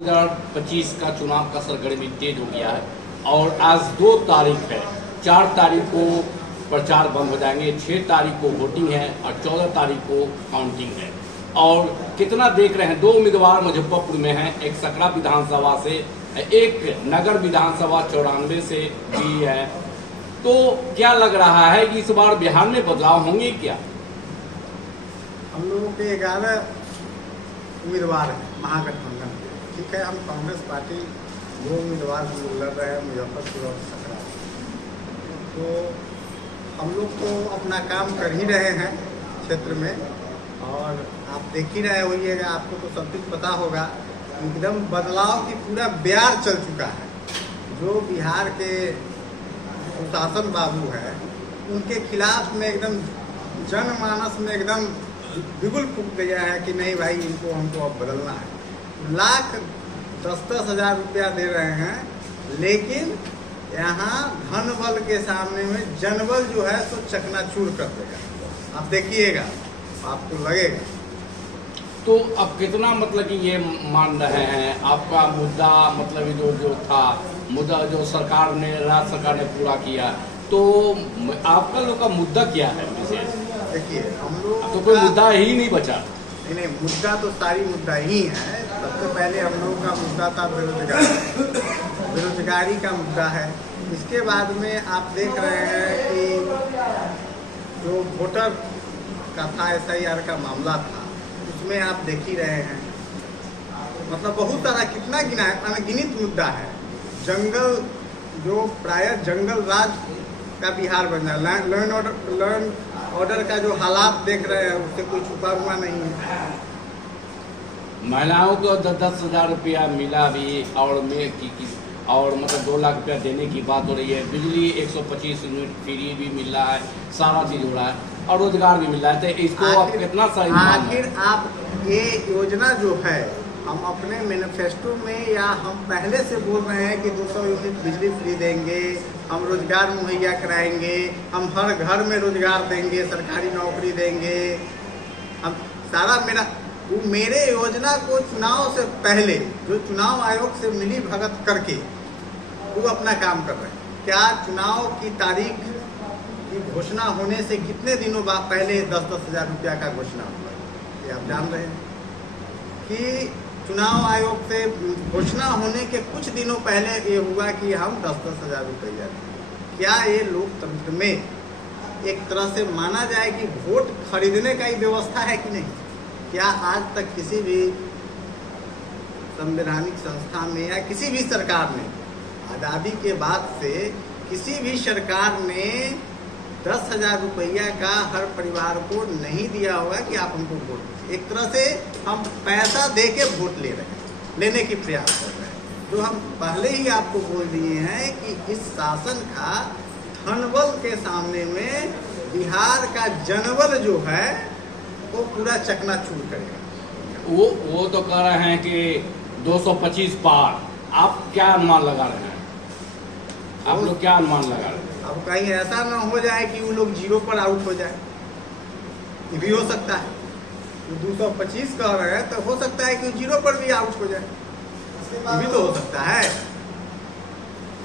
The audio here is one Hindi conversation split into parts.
2025 का चुनाव का सरगर्मी तेज हो गया है और आज 2 तारीख है। 4 तारीख को प्रचार बंद हो जाएंगे, 6 तारीख को वोटिंग है और 14 तारीख को काउंटिंग है। और कितना देख रहे हैं, 2 उम्मीदवार मुजफ्फरपुर में हैं, एक सकरा विधानसभा से, एक नगर विधानसभा 94 से भी है। तो क्या लग रहा है कि इस बार बिहार में बदलाव होंगे क्या? हम लोगों के 11 उम्मीदवार हैं महागठबंधन के। ठीक है, हम कांग्रेस पार्टी 2 उम्मीदवार लड़ रहे हैं, मुजफ्फरपुर और सकरा। तो हम लोग तो अपना काम कर ही रहे हैं क्षेत्र में, और आप देख ही रहे होइएगा, आपको तो सब कुछ पता होगा। एकदम बदलाव की पूरा ब्यार चल चुका है। जो बिहार के सुशासन बाबू है, उनके खिलाफ में एकदम जनमानस में एकदम बिगुल फूक गया है कि नहीं भाई, इनको हमको अब बदलना है। लाख 10-10 हज़ार रुपया दे रहे हैं, लेकिन यहाँ धन बल के सामने में जनबल जो है सो चकनाचूर कर देगा। आप देखिएगा, आपको लगेगा। तो अब कितना मतलब कि ये मान रहे हैं आपका मुद्दा, मतलब जो था मुद्दा जो सरकार ने, राज्य सरकार ने पूरा किया, तो आपका लोग का मुद्दा क्या है विशेष? देखिए, हम लोग तो कोई मुद्दा ही नहीं बचा। नहीं, मुद्दा तो सारी मुद्दा ही है। सबसे पहले हम लोगों का मुद्दा था बेरोजगारी। बेरोजगारी का मुद्दा है। इसके बाद में आप देख रहे हैं कि जो वोटर का था, SIR का मामला था, उसमें आप देख ही रहे हैं, मतलब बहुत सारा, कितना गिना है, अनगिनत मुद्दा है। जंगल, जो प्रायः जंगल राज का बिहार बन रहा है। लर्न ऑर्डर का जो हालात देख रहे हैं, उससे कोई छुपा हुआ नहीं है। महिलाओं को 10-10 हज़ार रुपया मिला भी, और मतलब 2 लाख रुपया देने की बात हो रही है। बिजली 125 यूनिट फ्री भी मिल रहा है, सारा चीज हो रहा है और रोजगार भी मिल रहा है। तो इसको आप कितना सही? आखिर आप ये योजना जो है, हम अपने मैनिफेस्टो में या हम पहले से बोल रहे हैं कि 200 यूनिट बिजली फ्री देंगे, हम रोजगार मुहैया कराएंगे, हम हर घर में रोजगार देंगे, सरकारी नौकरी देंगे। हम सारा मेरे योजना को चुनाव से पहले, जो चुनाव आयोग से मिली भगत करके वो अपना काम कर रहे हैं। क्या चुनाव की तारीख की घोषणा होने से कितने दिनों बाद पहले 10-10 हज़ार रुपया का घोषणा हुआ, ये आप जान रहे हैं कि चुनाव आयोग से घोषणा होने के कुछ दिनों पहले ये हुआ कि हम 10-10 हज़ार रुपया। क्या ये लोकतंत्र में एक तरह से माना जाए कि वोट खरीदने का ही व्यवस्था है कि नहीं? क्या आज तक किसी भी संवैधानिक संस्था में या किसी भी सरकार ने, आज़ादी के बाद से किसी भी सरकार ने 10 हज़ार रुपया का हर परिवार को नहीं दिया होगा कि आप हमको वोट दीजिए। एक तरह से हम पैसा दे के वोट लेने की प्रयास कर रहे हैं। जो हम पहले ही आपको बोल दिए हैं कि इस शासन का धनबल के सामने में बिहार का जनबल जो है वो पूरा चकनाचूर करेगा। वो तो कह रहे हैं कि 225 पार। आप क्या अनुमान लगा रहे हैं? आप लोग क्या अनुमान लगा रहे हैं? अब कहीं ऐसा ना हो जाए कि वो लोग 0 पर आउट हो जाए, ये भी हो सकता है। 225 कह रहे हैं तो हो सकता है कि 0 पर भी आउट हो जाए, ये भी तो हो सकता है।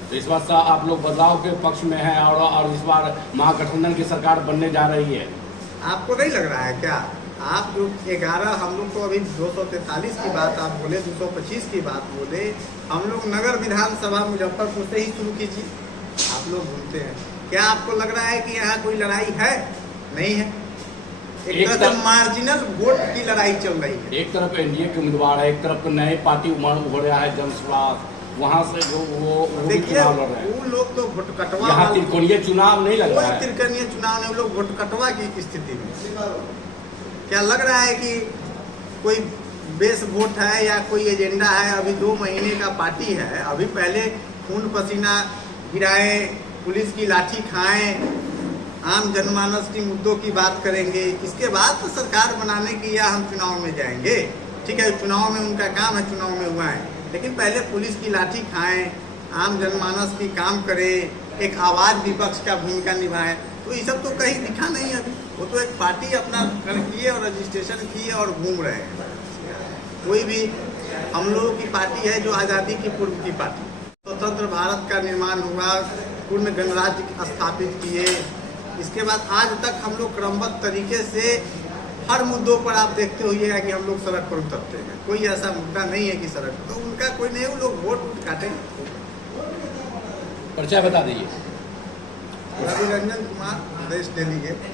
तो इस बार आप लोग बदलाव के पक्ष में हैं और इस बार महागठबंधन की सरकार बनने जा रही है। आपको नहीं लग रहा है क्या? आप जो 11, हम लोग तो अभी 243 की बात आप बोले, 225 की बात बोले, हम लोग नगर विधानसभा मुजफ्फरपुर से ही शुरू कीजिए। आप लोग भूलते हैं क्या? आपको लग रहा है कि यहाँ कोई लड़ाई है? नहीं है। एक तरह से मार्जिनल वोट की लड़ाई चल रही है। एक तरफ NDA के उम्मीदवार है, एक तरफ नए पार्टी उभर रहा है जनसुराज, वहाँ से जो वो देखिए, चुनाव लड़ रहे हैं। वो लोग तो वोट कटवा, यहाँ त्रिकोणीय चुनाव नहीं लग रहा है। त्रिकोणीय चुनाव में वो लोग वोट कटवा की स्थिति में। क्या लग रहा है कि कोई बेस वोट है या कोई एजेंडा है? अभी 2 महीने का पार्टी है। अभी पहले खून पसीना गिराए, पुलिस की लाठी खाएं, आम जनमानस की मुद्दों की बात करेंगे, इसके बाद तो सरकार बनाने की या हम चुनाव में जाएंगे। ठीक है, चुनाव में उनका काम है, चुनाव में हुआ है, लेकिन पहले पुलिस की लाठी खाएं, आम जनमानस की काम करें, एक आवाज विपक्ष का भूमिका निभाएं। तो ये सब तो कहीं दिखा नहीं अभी। वो तो एक पार्टी अपना किए और रजिस्ट्रेशन किए और घूम रहे हैं। कोई भी हम लोगों की पार्टी है जो आज़ादी की पूर्व की पार्टी। स्वतंत्र भारत का निर्माण हुआ, पूर्ण गणराज्य स्थापित किए, इसके बाद आज तक हम लोग क्रमबद्ध तरीके से हर मुद्दों पर आप देखते होइएगा कि हम लोग सड़क पर उतरते हैं। कोई ऐसा मुद्दा नहीं है कि सड़क तो उनका कोई नहीं, वो लोग वोट काटेंगे। परिचय बता दीजिए। रवि रंजन कुमार, प्रदेश डेलीगेट।